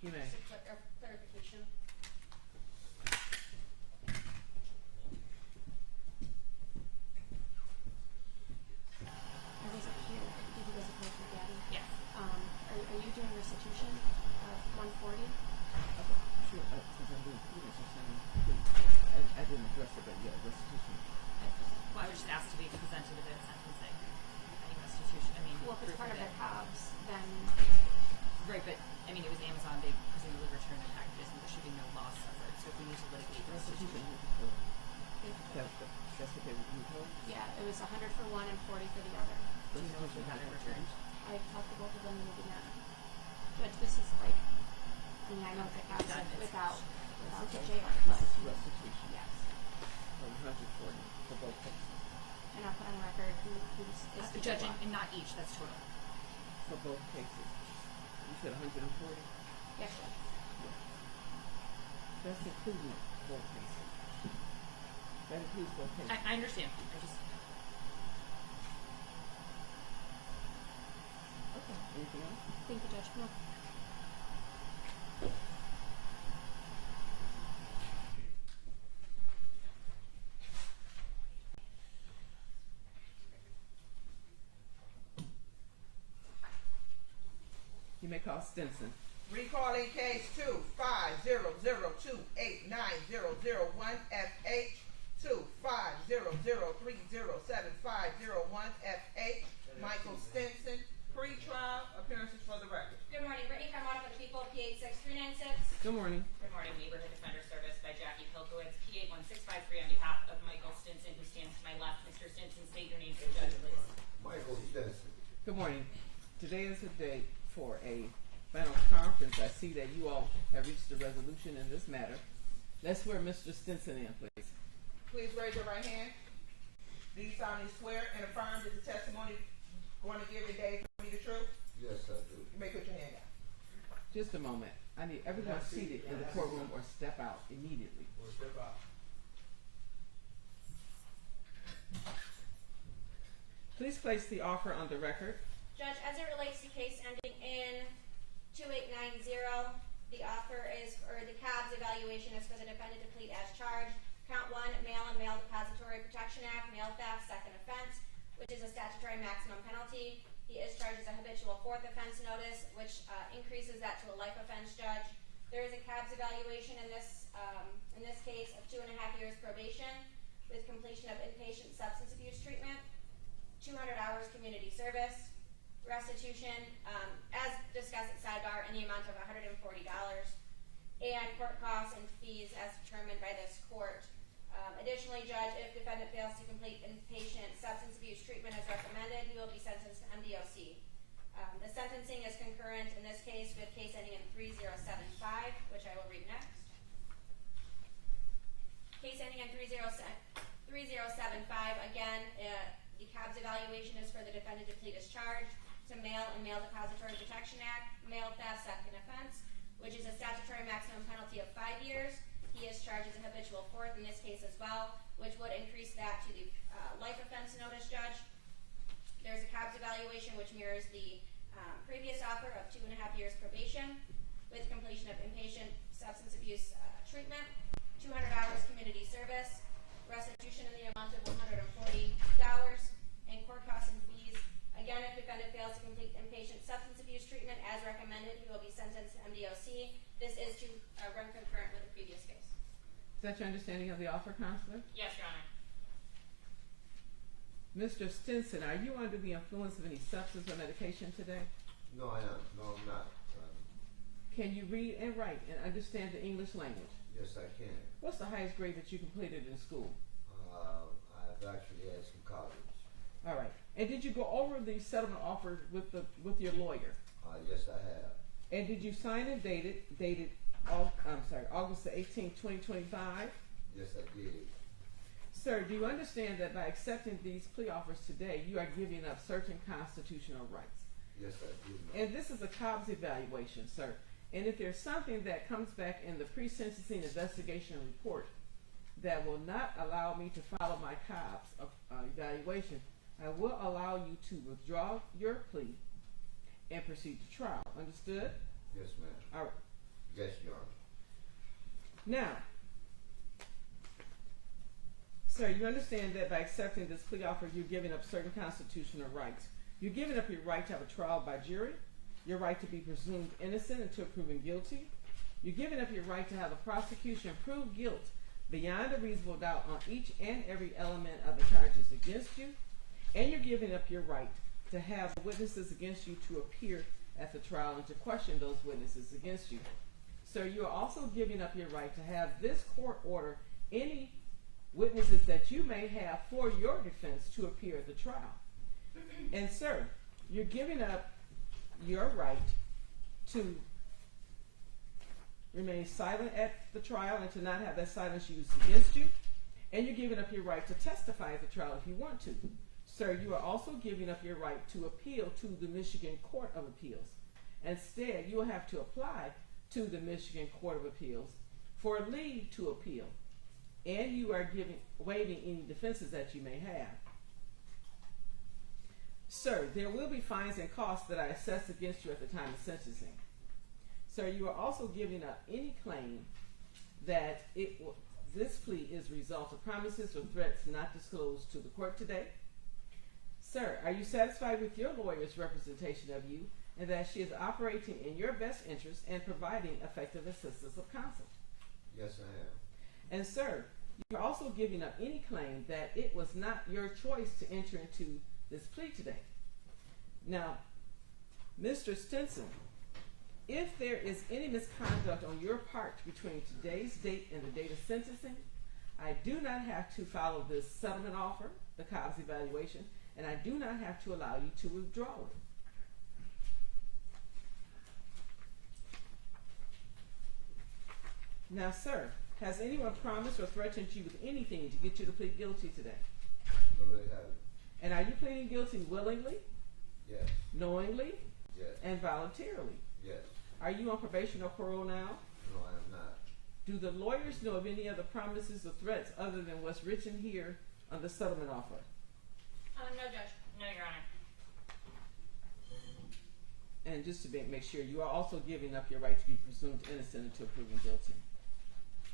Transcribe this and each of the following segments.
You may. Just a clarification. I wasn't here. Did you guys appear for Gabby? Yes. Are you doing restitution of 140? Sure, since I'm doing pleadings, you're saying plea. I didn't address it, but yeah, restitution. Well, I was just asked to be presented a bit of sentencing. Any restitution, I mean. Well, if it's part of the COBS, then. Right, but, I mean, it was Amazon, they presumably returned the packages and there should be no loss suffered, so if we need to litigate restitution. That's what they were told? Yeah, it was 100 for one and 40 for the other. Do you know if we had it returned? I talked to both of them and they did not. But this is like, I mean, I know the COBS without the jail, but. This is restitution. Yes. 140 for both cases. And I'll put on record who's The judge, and not each, that's total. For both cases. You said 140? Yes, sir. Yeah. That's including both cases. That includes both cases. I understand. Okay. Anything else? Thank you, Judge. No. You may call Stinson. Recalling case 25002890001FH 25003075001FH Michael Stinson. Pre-trial appearances for the record. Good morning, Brittany Carmona for the people, P86396. Good morning. Good morning, Neighborhood Defender Service by Jackie Pilkowitz, P81653 on behalf of Michael Stinson, who stands to my left. Mr. Stinson, state your name for the judge, please. Michael Stinson. Good morning. Today is the date for a final conference. I see that you all have reached a resolution in this matter. Let's swear Mr. Stinson in, please. Please raise your right hand. Do you solemnly swear and affirm that the testimony you're going to give today is going to be the truth? Yes, I do. You may put your hand down. Just a moment. I need everyone seated in the courtroom or step out immediately. Or step out. Please place the offer on the record. Judge, as it relates to case ending in 2890, the offer is, or the COBS evaluation is for the defendant to plead as charged. Count 1, Mail and Mail Depository Protection Act, mail theft, second offense, which is a statutory maximum penalty. He is charged as a habitual fourth offense notice, which increases that to a life offense, Judge. There is a COBS evaluation in this case of 2.5 years probation with completion of inpatient substance abuse treatment, 200 hours community service, restitution, as discussed at sidebar, in the amount of $140, and court costs and fees as determined by this court. Additionally, Judge, if defendant fails to complete inpatient substance abuse treatment as recommended, he will be sentenced to MDOC. The sentencing is concurrent in this case with case ending in 3075, which I will read next. Case ending in 3075, again, the COBS evaluation is for the defendant to plead as charged to Mail and Mail Depository Protection Act, mail theft, second offense, which is a statutory maximum penalty of 5 years. He is charged as a habitual fourth in this case as well, which would increase that to the life offense notice, Judge. There's a COBS evaluation which mirrors the previous offer of 2.5 years probation with completion of inpatient substance abuse treatment, 200 hours community service, restitution in the amount of $140, and court costs and fees. Again, if defendant fails to complete inpatient substance abuse treatment as recommended, he will be sentenced to MDOC. This is to run concurrent with the previous case. Is that your understanding of the offer, Counselor? Yes, Your Honor. Mr. Stinson, are you under the influence of any substance or medication today? No, I am. No, I'm not. Can you read and write and understand the English language? Yes, I can. What's the highest grade that you completed in school? I've actually had some college. All right. And did you go over the settlement offer with your lawyer? Yes, I have. And did you sign and date it August the 18th, 2025? Yes, I did. Sir, do you understand that by accepting these plea offers today, you are giving up certain constitutional rights? Yes, I do. And this is a COBS evaluation, sir. And if there's something that comes back in the pre-sentencing investigation report that will not allow me to follow my COBS evaluation, I will allow you to withdraw your plea and proceed to trial. Understood? Yes, ma'am. All right. Yes, Your Honor. Now, sir, you understand that by accepting this plea offer, you're giving up certain constitutional rights. You're giving up your right to have a trial by jury, your right to be presumed innocent until proven guilty. You're giving up your right to have the prosecution prove guilt beyond a reasonable doubt on each and every element of the charges against you. And you're giving up your right to have witnesses against you to appear at the trial and to question those witnesses against you. Sir, you are also giving up your right to have this court order any witnesses that you may have for your defense to appear at the trial. And sir, you're giving up your right to remain silent at the trial and to not have that silence used against you. And you're giving up your right to testify at the trial if you want to. Sir, you are also giving up your right to appeal to the Michigan Court of Appeals. Instead, you will have to apply to the Michigan Court of Appeals for leave to appeal. And you are waiving any defenses that you may have. Sir, there will be fines and costs that are assessed against you at the time of sentencing. Sir, you are also giving up any claim that this plea is a result of promises or threats not disclosed to the court today. Sir, are you satisfied with your lawyer's representation of you and that she is operating in your best interest and providing effective assistance of counsel? Yes, I am. And sir, you're also giving up any claim that it was not your choice to enter into this plea today. Now, Mr. Stinson, if there is any misconduct on your part between today's date and the date of sentencing, I do not have to follow this settlement offer, the Cobb's evaluation, and I do not have to allow you to withdraw it. Now, sir, has anyone promised or threatened you with anything to get you to plead guilty today? No, they haven't. And are you pleading guilty willingly, Yes. knowingly, Yes. and voluntarily? Yes. Are you on probation or parole now? No, I am not. Do the lawyers know of any other promises or threats other than what's written here on the settlement offer? No, Judge. No, Your Honor. And just to make sure, you are also giving up your right to be presumed innocent until proven guilty.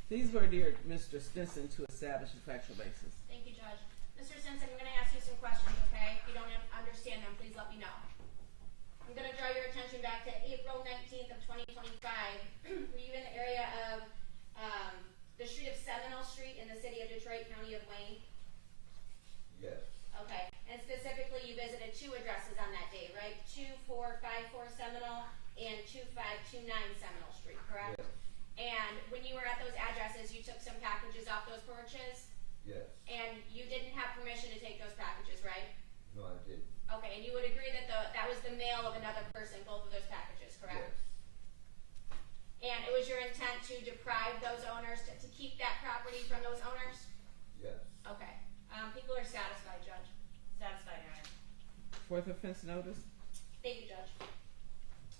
These were, dear Mr. Stinson, to establish a factual basis. Thank you, Judge. Mr. Stinson, I'm going to ask you some questions, okay? If you don't understand them, please let me know. I'm going to draw your attention back to April 19th of 2025. Were you in the area of the street of Seminole Street in the city of Detroit, County of Wayne? Yes. Okay. And specifically, you visited two addresses on that day, right? 2454 Seminole and 2529 Seminole Street, correct? Yes. And when you were at those addresses, you took some packages off those porches? Yes. And you didn't have permission to take those packages, right? No, I didn't. Okay, and you would agree that that was the mail of another person, both of those packages, correct? Yes. And it was your intent to deprive those owners, to keep that property from those owners? Yes. Okay. People are satisfied, Judge. Satisfied, Your Honor. Fourth offense notice. Thank you, Judge.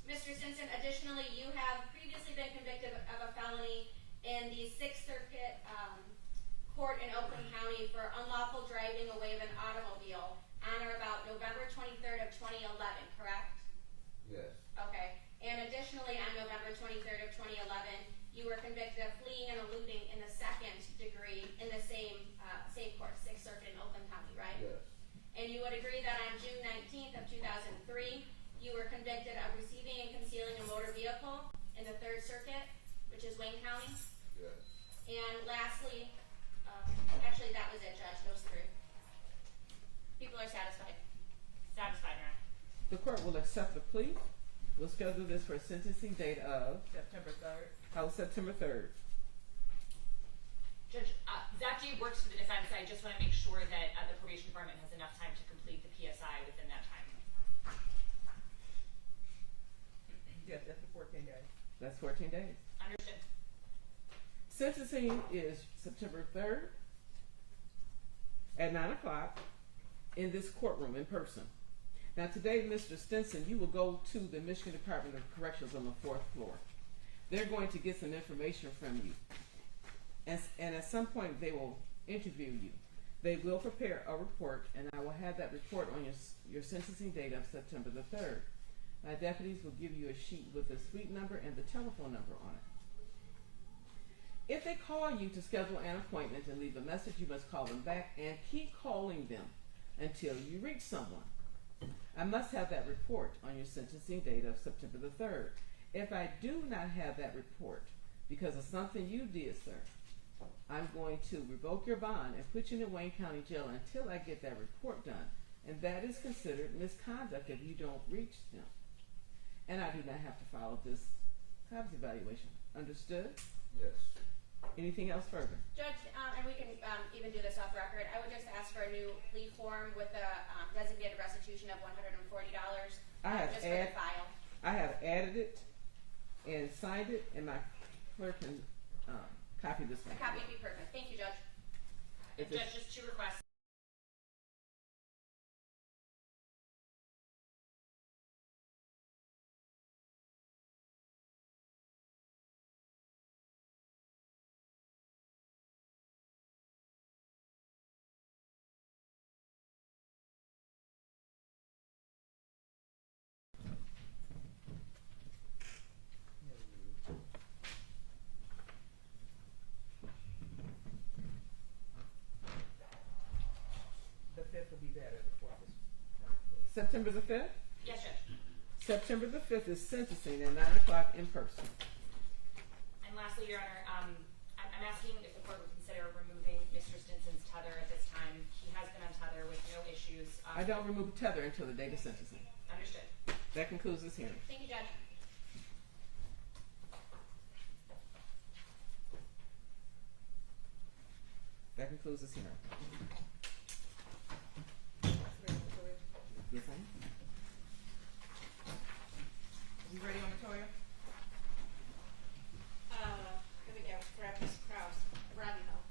Mr. Stinson, additionally, you have previously been convicted of a felony in the Sixth Circuit Court in Oakland County for unlawful driving away of an automobile on or about November 23rd of 2011, correct? Yes. Okay. And additionally, on November 23rd of 2011, you were convicted of fleeing and eluding in the second degree in the same court, Sixth Circuit in Oakland County, right? Yes. And you would agree that on June 19th of 2003, you were convicted of receiving and concealing a motor vehicle in the Third Circuit, which is Wayne County? Yes. And lastly, actually that was it, Judge, those three. People are satisfied. Satisfied, Your Honor. The court will accept the plea. We'll schedule this for a sentencing date of September 3rd. September 3rd. Judge, Zach G works for the defense. I just want to make sure that the probation department has enough time to complete the PSI within that time. Yes, that's the 14 days. That's 14 days. Understood. Sentencing is September 3rd at 9 o'clock in this courtroom in person. Now today, Mr. Stinson, you will go to the Michigan Department of Corrections on the 4th floor. They're going to get some information from you. And at some point, they will interview you. They will prepare a report, and I will have that report on your sentencing date of September the 3rd. My deputies will give you a sheet with the suite number and the telephone number on it. If they call you to schedule an appointment and leave a message, you must call them back and keep calling them until you reach someone. I must have that report on your sentencing date of September the 3rd. If I do not have that report because of something you did, sir, I'm going to revoke your bond and put you in the Wayne County Jail until I get that report done. And that is considered misconduct if you don't reach them. And I do not have to follow this COBS evaluation. Understood? Yes. Anything else further? Judge, and we can even do this off record, I would just ask for a new plea form with a designated restitution of $140 just for the file. I have added it and signed it, and my clerk can copy this one. A copy would be perfect. Thank you, Judge. If Judge, just two requests. The 5th will be better, the 4th is. September the 5th? Yes, Judge. September the 5th is sentencing at 9 o'clock in person. And lastly, Your Honor, I'm asking if the court would consider removing Mr. Stinson's tether at this time. He has been on tether with no issues. I don't remove tether until the date of sentencing. Understood. That concludes this hearing. Thank you, Judge. That concludes this hearing. Yes, I am. You ready on Metoyer? Here we go. Grab Ms. Krause. Ready though.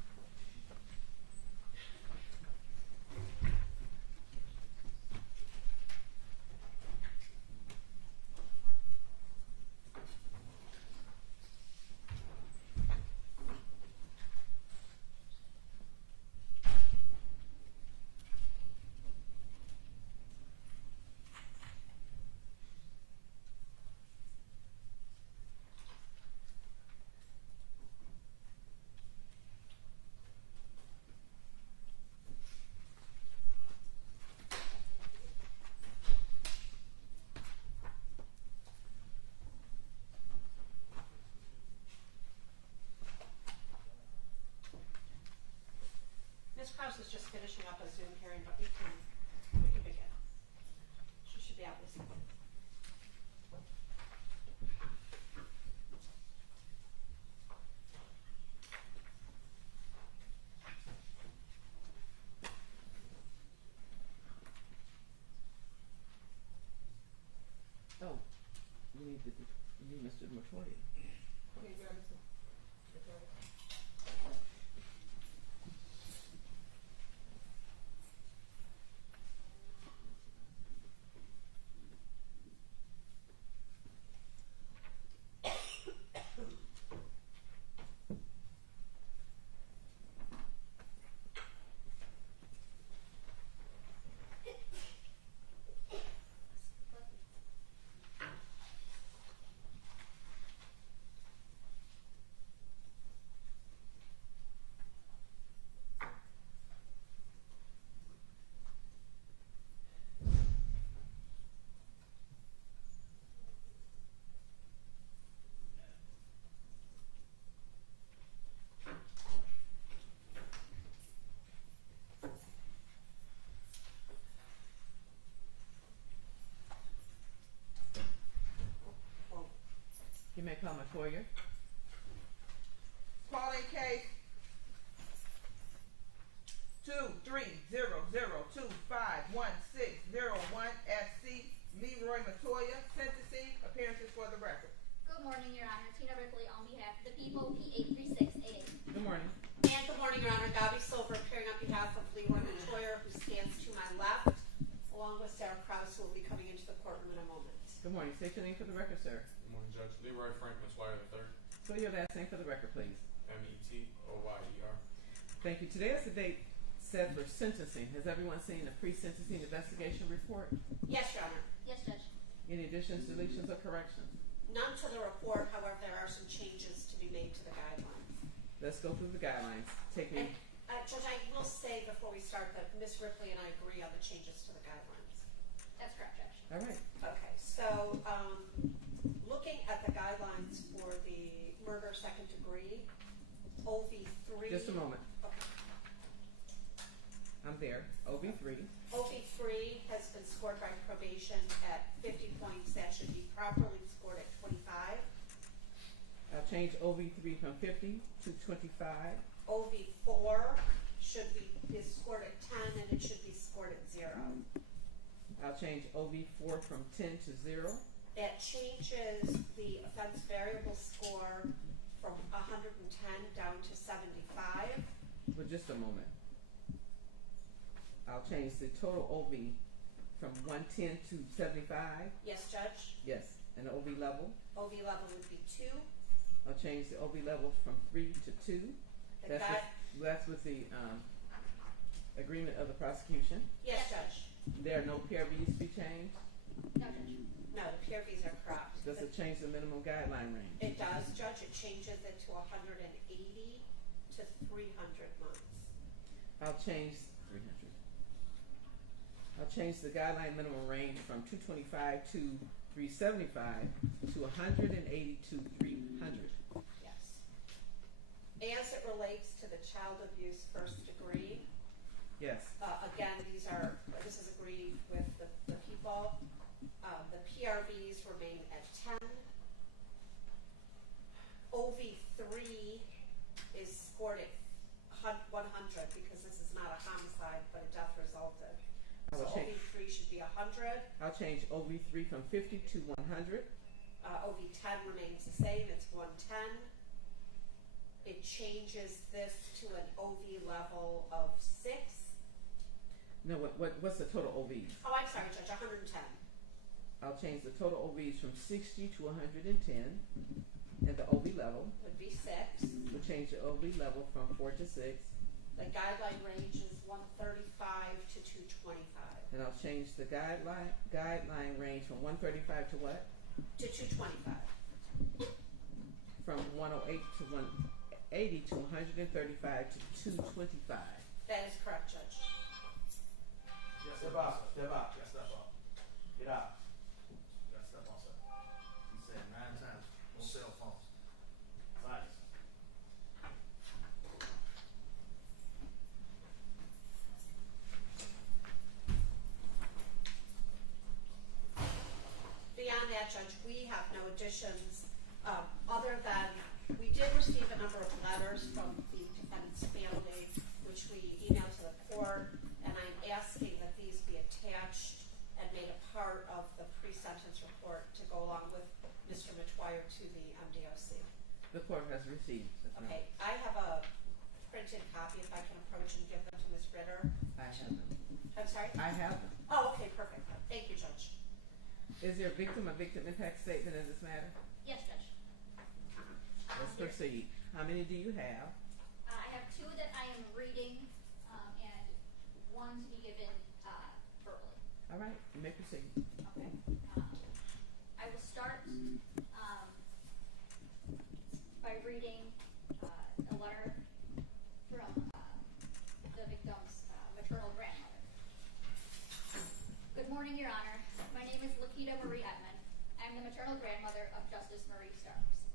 Ms. Krause is just finishing up a Zoom hearing, but we can begin. She should be out this second. Oh, you need Mr. Metoyer. Okay, you got Mr. Metoyer? You may call Metoyer. Calling case 23002511601 FC LeRoy Metoyer, sentencing, appearances for the record. Good morning, Your Honor. Tina Ripley on behalf of the people, P83688. Good morning. And good morning, Your Honor. Gabby Silver appearing on behalf of LeRoy Metoyer, who stands to my left, along with Sarah Krause, who will be coming into the courtroom in a moment. Good morning. State your name for the record, sir. Good morning, Judge. LeRoy Metoyer III. Spell your last name for the record, please. Metoyer. Thank you. Today is the date set for sentencing. Has everyone seen the pre-sentencing investigation report? Yes, Your Honor. Yes, Judge. Any additions, deletions, or corrections? None to the report, however, there are some changes to be made to the guidelines. Let's go through the guidelines. Take me. And, Judge, I will say before we start that Ms. Ripley and I agree on the changes to the guidelines. That's correct, Judge. All right. Okay, so, looking at the guidelines for the murder second degree, OV3. Just a moment. Okay. I'm there. OB3. OV3 has been scored by probation at 50 points. That should be properly scored at 25. I'll change OB3 from 50 to 25. OV4 is scored at 10 and it should be scored at 0. I'll change OB4 from 10 to 0. That changes the offense variable score from 110 down to 75. But just a moment. I'll change the total OB from 110 to 75. Yes, Judge? Yes. And the OB level. OV level would be 2. I'll change the OB level from 3 to 2. The That's with the agreement of the prosecution. Yes, Judge. There are no PRVs to be changed. No, Judge. No, the PRVs are correct. Does it change the minimum guideline range? It does, Judge. It changes it to 180 to 300 months. I'll change 300. I'll change the guideline minimum range from 225 to 375 to 180 to 300. Yes. As it relates to the child abuse first degree, Yes. again, this is agreed with the people. The PRVs remain at 10. OV3 is scored at 100 because this is not a homicide but a death resulted. I So will change. OV3 should be 100. I'll change OV3 from 50 to 100. OV10 remains the same. It's 110. It changes this to an OV level of 6. No, what's the total OVs? Oh, I'm sorry, Judge, 110. I'll change the total OVs from 60 to 110, and the OV level. Would be 6. We'll change the OV level from 4 to 6, The guideline range is 135 to 225. and I'll change the guideline range from 135 to what? To 225. From 108 to 180 to 135 to 225. That is correct, Judge. Yes, step out. Step out. Yes, step up. Get out. Yes, step on, sir. He said 9 times. No cell phones. Nice. Beyond that, Judge, we have no additions, other than we did receive a number of letters from the defendant's family, which we emailed to the court, and I'm asking that these be attached and made a part of the pre-sentence report to go along with Mr. Metoyer to the MDOC. The court has received. Okay, I have a printed copy if I can approach and give them to Ms. Ritter. I have them. I'm sorry? I have them. Oh, okay, perfect. Thank you, Judge. Is there a victim impact statement in this matter? Yes, Judge. Let's proceed. How many do you have? I have 2 that I am reading, and 1 to be given verbally. All right, you may proceed. Okay. I will start by reading a letter from the victim's maternal grandmother. Good morning, Your Honor. My name is Lakita Marie Edmond. I'm the maternal grandmother of Justice Marie Starks.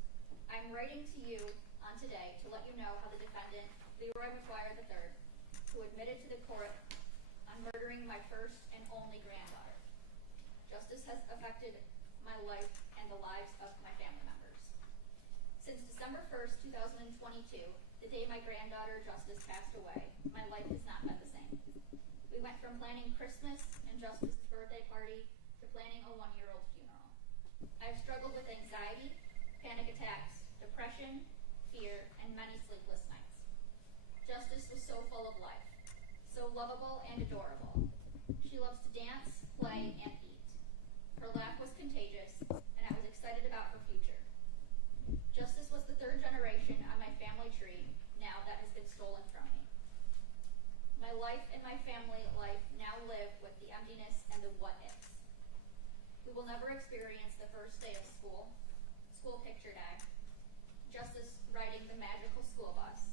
I'm writing to you on today to let you know how the defendant, LeRoy Metoyer III, who admitted to the court on murdering my first and only granddaughter. Justice has affected my life and the lives of my family members. Since December 1st, 2022, the day my granddaughter Justice passed away, my life has not been the same. We went from planning Christmas and Justice's birthday party to planning a 1-year-old funeral. I've struggled with anxiety, panic attacks, depression, fear, and many sleepless nights. Justice was so full of life, so lovable and adorable. She loves to dance, play, and eat. Her laugh was contagious, and I was excited about her future. Justice was the 3rd generation on my family tree now that has been stolen from me. My life and my family life now live with the emptiness and the what-ifs. We will never experience the first day of school picture day, Justice riding the magical school bus,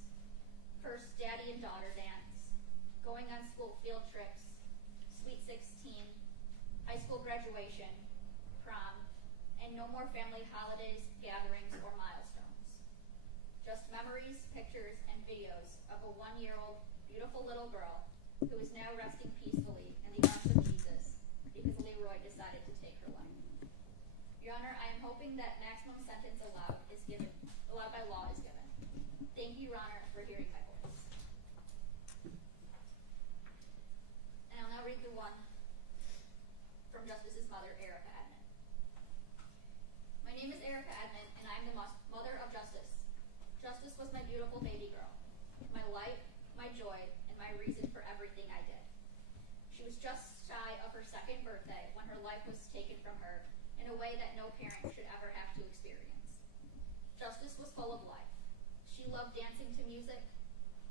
first daddy and daughter dance, going on school field trips, Sweet 16, high school graduation, prom, and no more family holidays, gatherings, or milestones. Just memories, pictures, and videos of a 1-year-old beautiful little girl who is now resting peacefully in the arms of Jesus because LeRoy decided to take her life. Your Honor, I am hoping that maximum sentence allowed by law is given. Thank you, Your Honor, for hearing my voice. And I'll now read the one from Justice's mother, Erica Edmond. My name is Erica Edmond, and I am the mother of Justice. Justice was my beautiful baby girl, my light, my joy, and my reason for everything I did. She was just shy of her 2nd birthday when her life was taken from her in a way that no parent should ever have to experience. Justice was full of life. She loved dancing to music,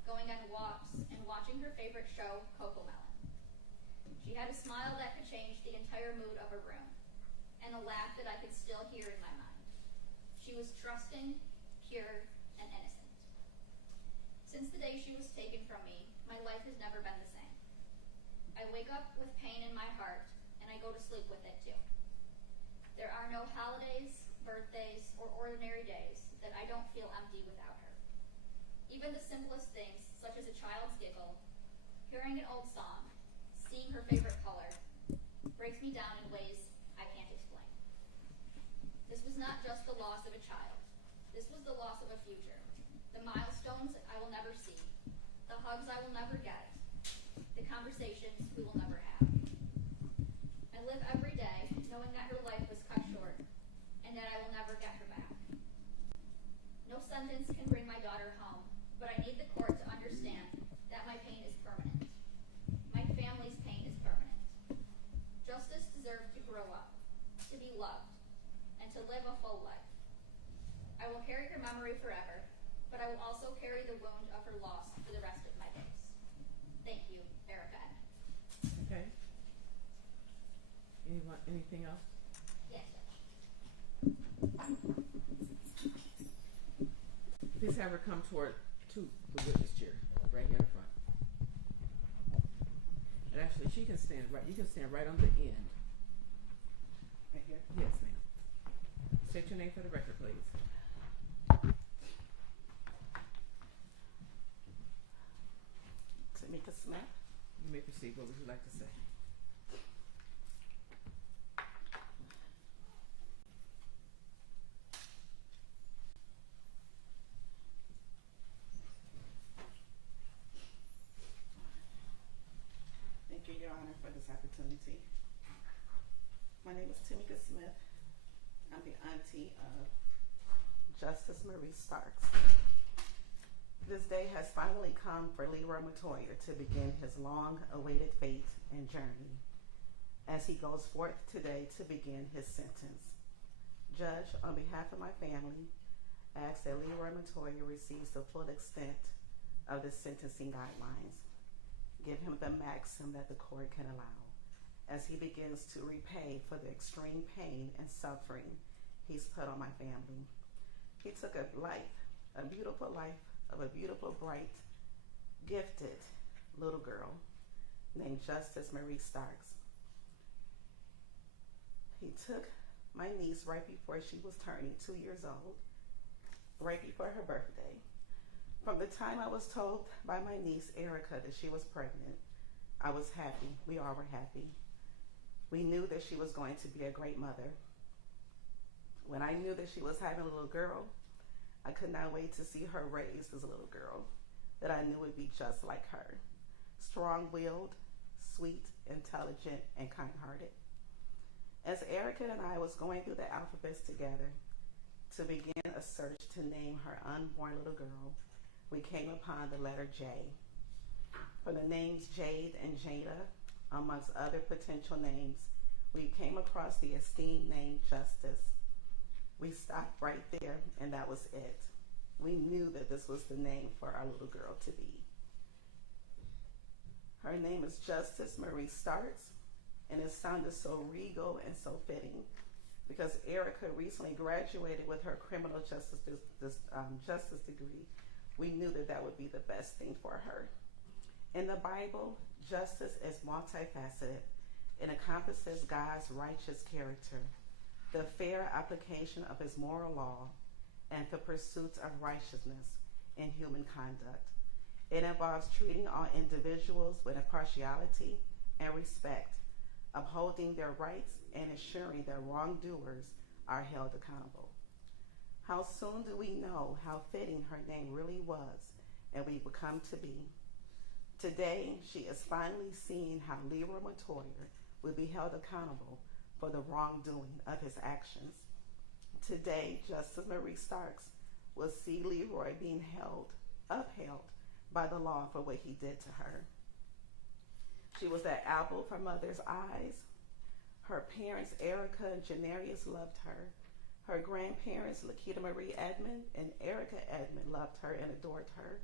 going on walks, and watching her favorite show, Cocomelon. She had a smile that could change the entire mood of a room, and a laugh that I could still hear in my mind. She was trusting, pure, and innocent. Since the day she was taken from me, my life has never been the same. I wake up with pain in my heart, and I go to sleep with it too. There are no holidays, birthdays, or ordinary days that I don't feel empty without her. Even the simplest things, such as a child's giggle, hearing an old song, seeing her favorite color, breaks me down in ways I can't explain. This was not just the loss of a child. This was the loss of a future. The milestones I will never see, the hugs I will never get, the conversations we will never have. I live every day knowing that her life was cut short and that I will never get her back. No sentence can bring my daughter home, but I need the court to understand that my pain is permanent. My family's pain is permanent. Justice deserved to grow up, to be loved, and to live a full life. I will carry her memory forever, but I will also carry the wound of her loss for the rest of my days. Thank you, Erica. Okay. Anything else? Yes, Judge. Please have her come to the witness chair, right here in the front. And actually, she can stand right. You can stand right on the end. Right here. Yes, ma'am. State your name for the record, please. Tamika Smith. You may proceed. What would you like to say? Thank you, Your Honor, for this opportunity. My name is Tamika Smith. I'm the auntie of Justice Marie Starks. This day has finally come for LeRoy Metoyer to begin his long-awaited fate and journey as he goes forth today to begin his sentence. Judge, on behalf of my family, ask that LeRoy Metoyer receives the full extent of the sentencing guidelines. Give him the maximum that the court can allow as he begins to repay for the extreme pain and suffering he's put on my family. He took a life, a beautiful life of a beautiful, bright, gifted little girl named Justice Marie Starks. He took my niece right before she was turning 2 years old, right before her birthday. From the time I was told by my niece, Erica, that she was pregnant, I was happy. We all were happy. We knew that she was going to be a great mother. When I knew that she was having a little girl, I could not wait to see her raised as a little girl that I knew would be just like her. Strong-willed, sweet, intelligent, and kind-hearted. As Erica and I was going through the alphabets together to begin a search to name her unborn little girl, we came upon the letter J. For the names Jade and Jada, amongst other potential names, we came across the esteemed name Justice. We stopped right there, and that was it. We knew that this was the name for our little girl to be. Her name is Justice Marie Starks, and it sounded so regal and so fitting. Because Erica recently graduated with her criminal justice degree, we knew that that would be the best thing for her. In the Bible, justice is multifaceted. It encompasses God's righteous character, the fair application of his moral law, and the pursuit of righteousness in human conduct. It involves treating all individuals with impartiality and respect, upholding their rights and ensuring that wrongdoers are held accountable. How soon do we know how fitting her name really was and we would come to be? Today, she is finally seeing how LeRoy Metoyer will be held accountable for the wrongdoing of his actions. Today, Justice Marie Starks will see LeRoy being upheld by the law for what he did to her. She was that apple from mother's eyes. Her parents, Erica and Janarius, loved her. Her grandparents, Lakita Marie Edmond and Erica Edmond, loved her and adored her.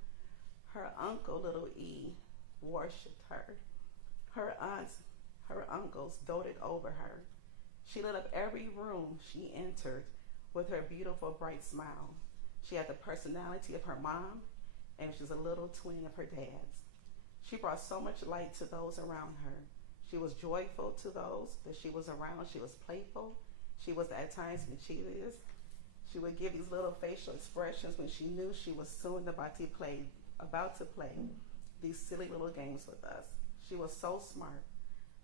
Her uncle, Little E, worshipped her. Her aunts, her uncles doted over her. She lit up every room she entered with her beautiful, bright smile. She had the personality of her mom, and she was a little twin of her dad's. She brought so much light to those around her. She was joyful to those that she was around. She was playful. She was at times mischievous. She would give these little facial expressions when she knew she was soon about to play these silly little games with us. She was so smart.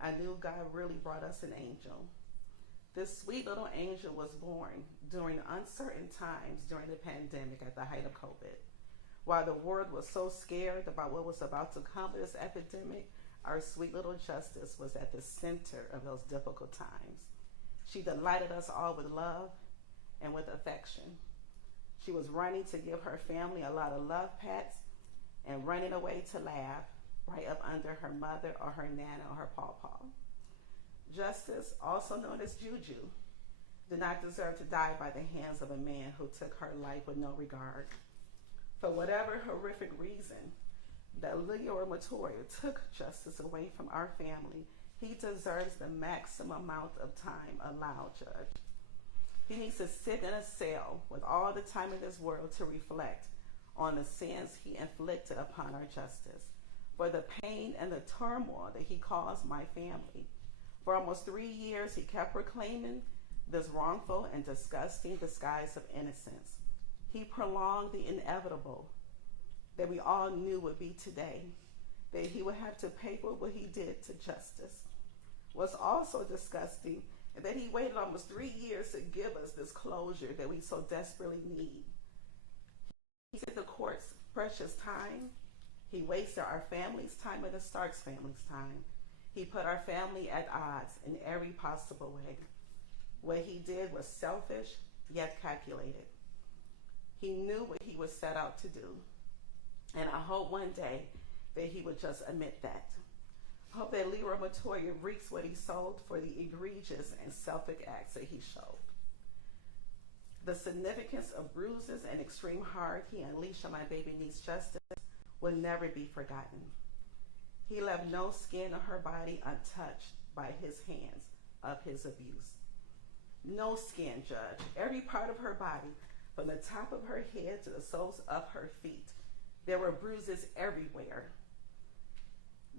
I knew God really brought us an angel. This sweet little angel was born during uncertain times during the pandemic at the height of COVID. While the world was so scared about what was about to come with this epidemic, our sweet little Justice was at the center of those difficult times. She delighted us all with love and with affection. She was running to give her family a lot of love pats and running away to laugh right up under her mother or her nana or her pawpaw. Justice, also known as Juju, did not deserve to die by the hands of a man who took her life with no regard. For whatever horrific reason that LeRoy Metoyer took Justice away from our family, he deserves the maximum amount of time allowed, Judge. He needs to sit in a cell with all the time in this world to reflect on the sins he inflicted upon our Justice, for the pain and the turmoil that he caused my family. For almost 3 years, he kept proclaiming this wrongful and disgusting disguise of innocence. He prolonged the inevitable that we all knew would be today, that he would have to pay for what he did to Justice. What's also disgusting is that he waited almost 3 years to give us this closure that we so desperately need. He took the court's precious time. He wasted our family's time and the Starks family's time. He put our family at odds in every possible way. What he did was selfish, yet calculated. He knew what he was set out to do. And I hope one day that he would just admit that. I hope that LeRoy Metoyer reaps what he sowed for the egregious and selfish acts that he showed. The significance of bruises and extreme harm he unleashed on my baby niece Justice will never be forgotten. He left no skin on her body untouched by his hands of his abuse. No skin, Judge. Every part of her body, from the top of her head to the soles of her feet, there were bruises everywhere.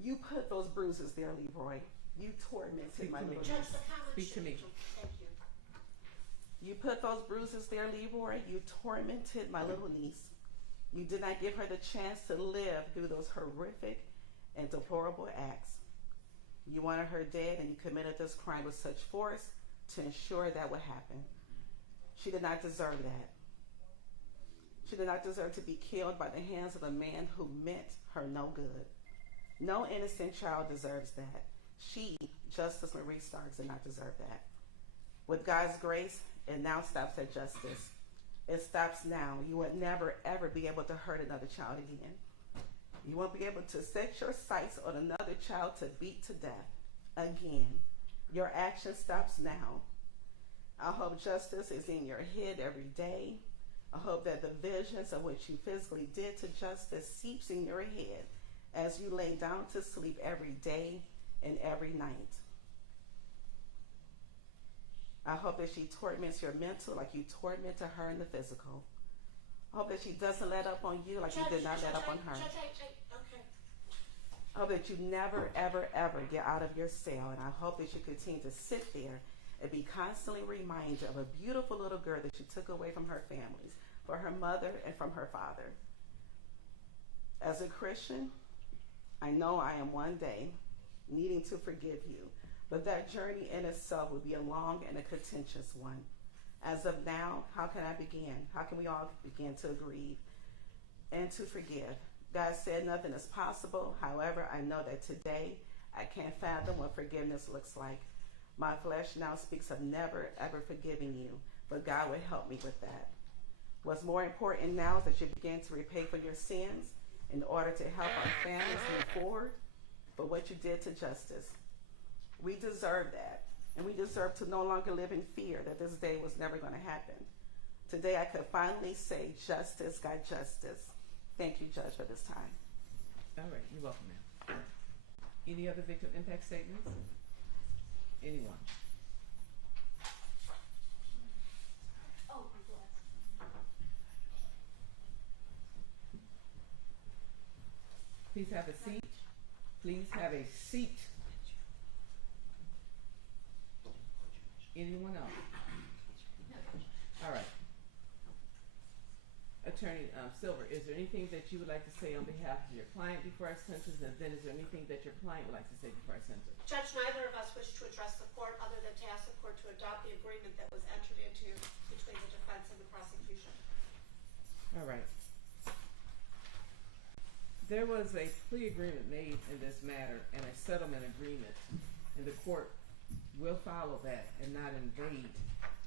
You put those bruises there, LeRoy. You tormented my little niece. Judge, the comment Speak to should me. be- Thank you. You put those bruises there, LeRoy. You tormented my little niece. You did not give her the chance to live through those horrific and deplorable acts. You wanted her dead, and you committed this crime with such force to ensure that would happen. She did not deserve that. She did not deserve to be killed by the hands of a man who meant her no good. No innocent child deserves that. She, Justice Marie Starks, did not deserve that. With God's grace, it now stops at justice. It stops now. You will never, ever be able to hurt another child again. You won't be able to set your sights on another child to beat to death again. Your action stops now. I hope justice is in your head every day. I hope that the visions of what you physically did to Justice seeps in your head as you lay down to sleep every day and every night. I hope that she torments your mental like you tormented her in the physical. I hope that she doesn't let up on you like you did not let up on her. Okay. I hope that you never, ever, ever get out of your cell, and I hope that you continue to sit there and be constantly reminded of a beautiful little girl that you took away from her families, from her mother and from her father. As a Christian, I know I am one day needing to forgive you, but that journey in itself will be a long and a contentious one. As of now, how can I begin? How can we all begin to grieve and to forgive? God said nothing is possible. However, I know that today I can't fathom what forgiveness looks like. My flesh now speaks of never, ever forgiving you, but God will help me with that. What's more important now is that you begin to repay for your sins in order to help our families move forward for what you did to justice. We deserve that, and we deserve to no longer live in fear that this day was never going to happen. Today I could finally say justice got justice. Thank you, Judge, for this time. All right, you're welcome, ma'am. Any other victim impact statements? Anyone? Oh, please have a seat. Please have a seat. Anyone else? All right. Attorney Silver, is there anything that you would like to say on behalf of your client before I sentence? And then is there anything that your client would like to say before I sentence? Judge, neither of us wish to address the court other than to ask the court to adopt the agreement that was entered into between the defense and the prosecution. All right. There was a plea agreement made in this matter and a settlement agreement, and the court will follow that and not invade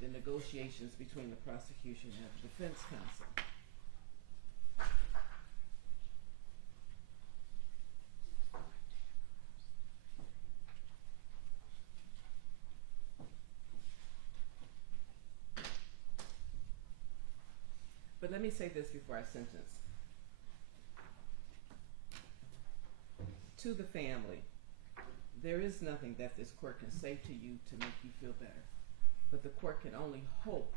the negotiations between the prosecution and the defense counsel. But let me say this before I sentence. To the family, there is nothing that this court can say to you to make you feel better. But the court can only hope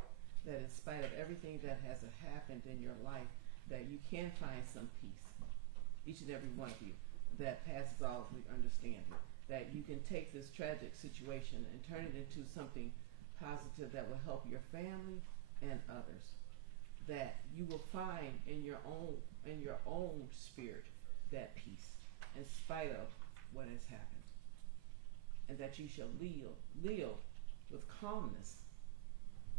that in spite of everything that has happened in your life, that you can find some peace. Each and every one of you, that passes all of the understanding. That you can take this tragic situation and turn it into something positive that will help your family and others. That you will find in your own spirit that peace in spite of what has happened, and that you shall live with calmness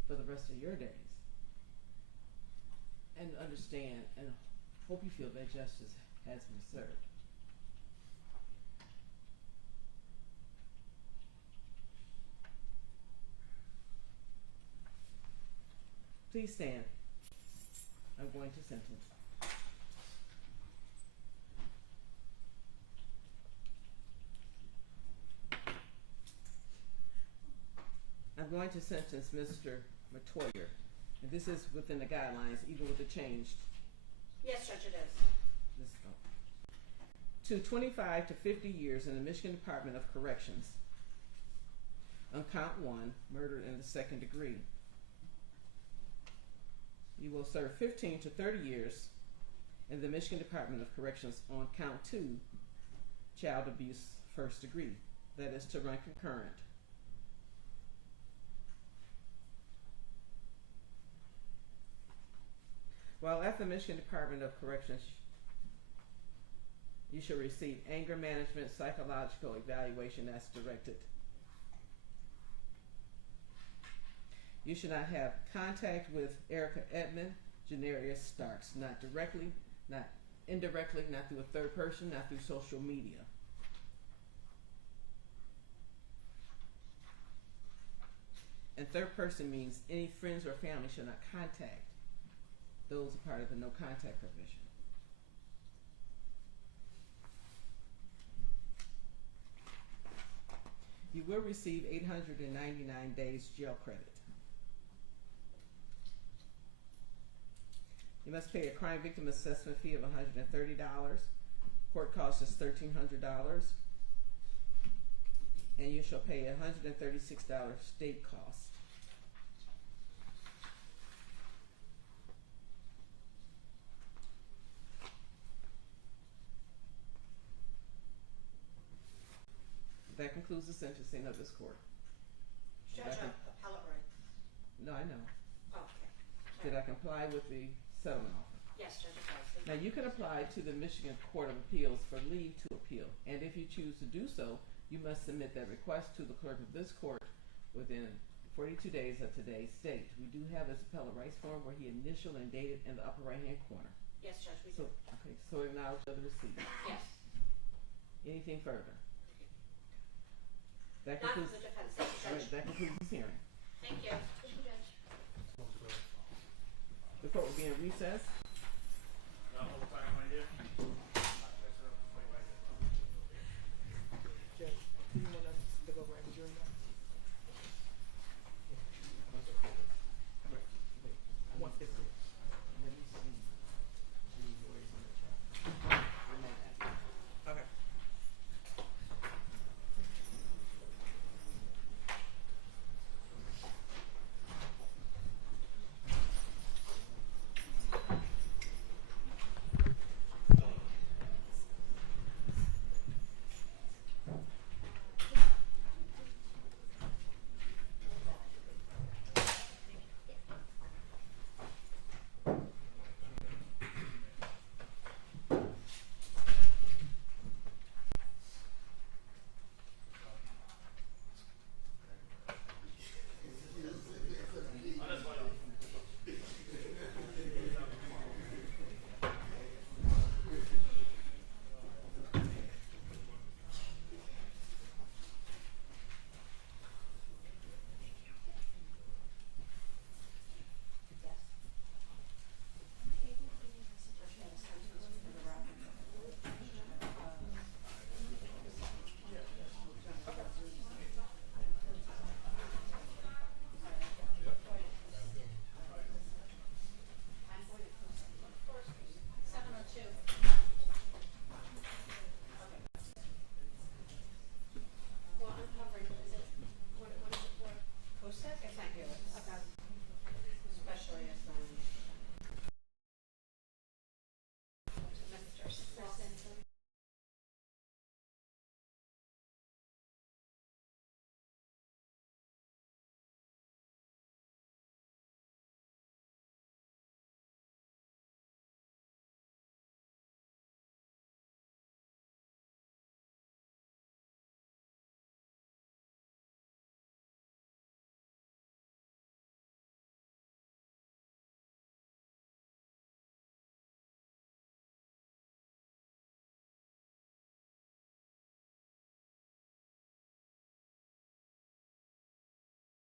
for the rest of your days, and understand and hope you feel that justice has been served. Please stand. I'm going to sentence. I'm going to sentence Mr. Metoyer, and this is within the guidelines, even with the change. Yes, Judge, it is. To 25 to 50 years in the Michigan Department of Corrections on count 1, murder in the second degree. You will serve 15 to 30 years in the Michigan Department of Corrections on count 2, child abuse first degree. That is to run concurrent. While at the Michigan Department of Corrections, you shall receive anger management psychological evaluation as directed. You should not have contact with Erica Edmond, Janarius Starks, not directly, not indirectly, not through a third person, not through social media. And third person means any friends or family should not contact those are part of the no contact provision. You will receive 899 days jail credit. You must pay a crime victim assessment fee of $130. Court cost is $1,300. And you shall pay $136 state cost. includes the sentencing of this court. Judge, Did I appellate rights. No, I know. Okay. Did I comply with the settlement offer? Yes, Judge, it does. Now, you can apply to the Michigan Court of Appeals for leave to appeal, and if you choose to do so, you must submit that request to the clerk of this court within 42 days of today's date. We do have his appellate rights form where he initialed and dated in the upper right-hand corner. Yes, Judge, we So, do. okay, so acknowledge of the receipt. Yes. Anything further? That Not for concludes. the defense, thank you, All right, Judge. that concludes this hearing. Thank you. Thank you, Judge. The court will be in recess